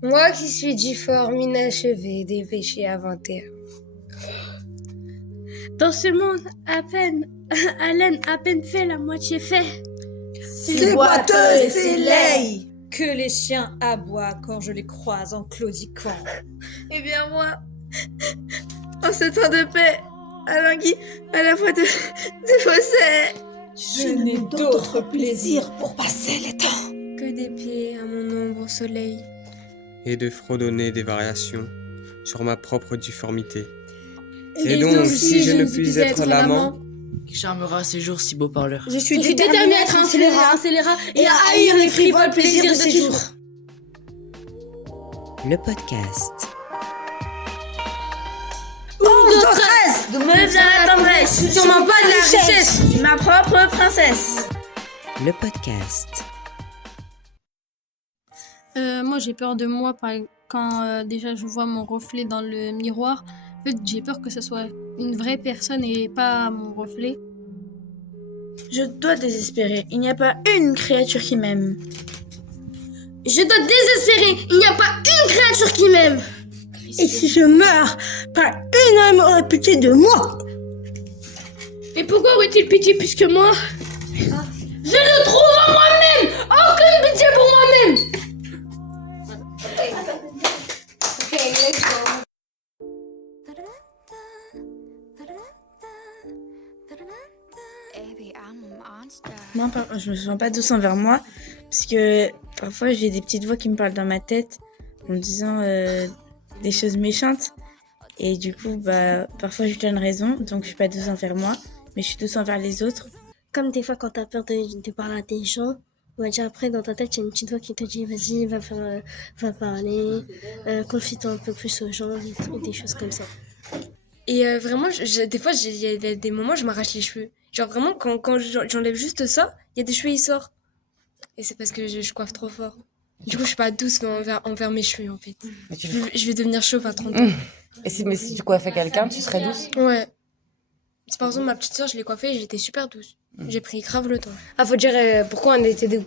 Moi qui suis difforme, inachevé, des péchés inventaires. Dans ce monde, à peine, haleine à peine fait, la moitié fait. C'est boiteux, c'est laid. Que les chiens aboient quand je les croise en claudiquant. Eh bien moi, en ce temps de paix, alangui à la fois de fausset. Je n'ai d'autre plaisir pour passer les temps. Que des pieds à mon ombre au soleil. Et de fredonner des variations sur ma propre difformité. Et donc, si je ne puis être l'amant, Qui charmera ces jours si beaux parleurs. Je suis déterminé à être un scélérat et à haïr les frivoles plaisirs de ces jours. Le podcast. De me faire la tendresse, sûrement pas de la richesse, ma propre princesse. Le podcast. Moi, j'ai peur de moi quand déjà je vois mon reflet dans le miroir. En fait, j'ai peur que ce soit une vraie personne et pas mon reflet. Je dois désespérer, il n'y a pas une créature qui m'aime. Je dois désespérer, il n'y a pas une créature qui m'aime. Et si je meurs, pas une âme aurait pitié de moi. Et pourquoi aurait-il pitié plus que moi? Je le trouve en moi-même. Aucune pitié pour moi-même. Moi, je me sens pas douce envers moi, parce que parfois j'ai des petites voix qui me parlent dans ma tête en me disant des choses méchantes. Et du coup, parfois je donne raison, donc je suis pas douce envers moi, mais je suis douce envers les autres. Comme des fois quand t'as peur de parler à des gens, on va dire après dans ta tête il y a une petite voix qui te dit vas-y va parler, confie-toi un peu plus aux gens et des choses comme ça. Et vraiment, des fois, il y a des moments, je m'arrache les cheveux. Genre vraiment, quand j'enlève juste ça, il y a des cheveux qui sortent. Et c'est parce que je coiffe trop fort. Du coup, je suis pas douce envers mes cheveux, en fait. Je vais devenir chauve à 30 ans. Mais si tu coiffais quelqu'un, tu serais douce? Ouais. C'est par exemple, ma petite soeur, je l'ai coiffée et j'étais super douce. J'ai pris grave le temps. Ah, faut dire pourquoi on était doux.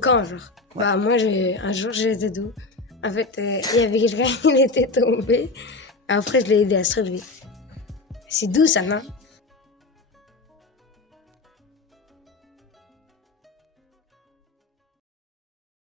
Quand, genre. Bah, moi, un jour, j'étais doux. En fait, il y avait quelqu'un, il était tombé. Après, je l'ai aidé à se relever. C'est doux, ça, non?